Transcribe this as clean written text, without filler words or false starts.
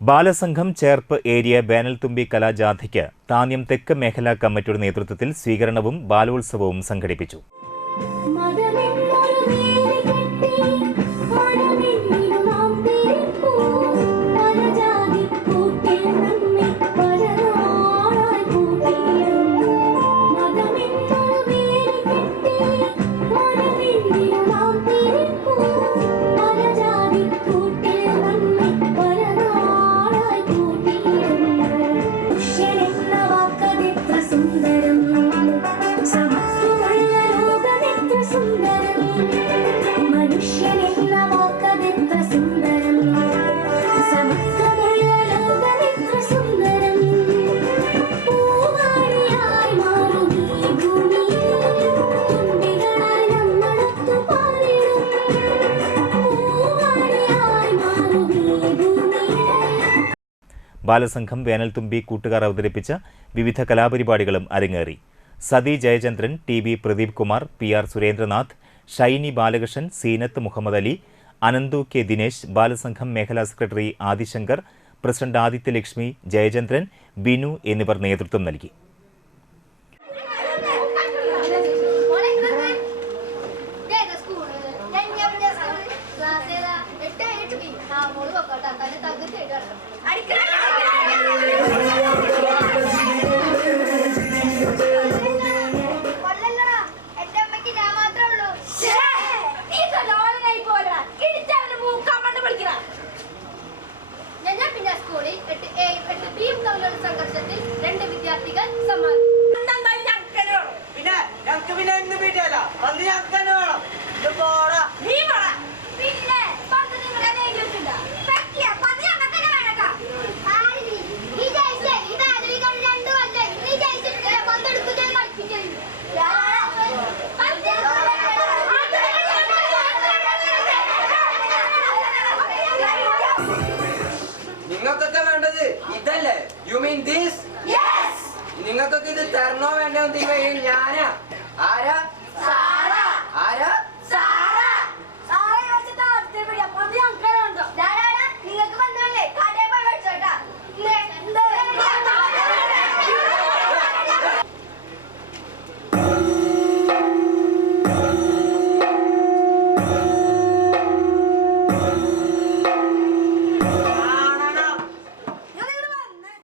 Balasangham Cherpu area വേനൽത്തുമ്പി കലാജാഥയ്ക്ക് Thanyam തെക്ക് മേഖലാ കമ്മിറ്റിയുടെ നേതൃത്വത്തിൽ സ്വീകരണവും ബാലോത്സവവും സംഘടിപ്പിച്ചു. ബാലസംഘം വേനൽത്തുമ്പി കൂട്ടുകാർ അവതരിപ്പിച്ച വിവിധ കലാപരിപാടികളും അരങ്ങേറി. സതി ജയചന്ദ്രൻ, ടി.ബി. പ്രദീപ് കുമാർ, പി.ആർ. സുരേന്ദ്രനാഥ്, ഷൈനി ബാലകൃഷ്ണൻ, സീനത്ത് മുഹമ്മദ് അലി, അനന്തു കെ ദിനേശ്, ബാലസംഘം മേഖലാ സെക്രട്ടറി ആദിശങ്കർ, പ്രസിഡന്റ് ആദിത്യലക്ഷ്മി, ജയചന്ദ്രൻ, ബിനു എന്നിവർ നേതൃത്വം നൽകി. നിങ്ങൾക്കൊക്കെ വേണ്ടത് ഇതല്ലേ? You mean this? നിങ്ങൾക്കൊക്കെ ഇത് തരണോ വേണ്ടോ ഞാനാ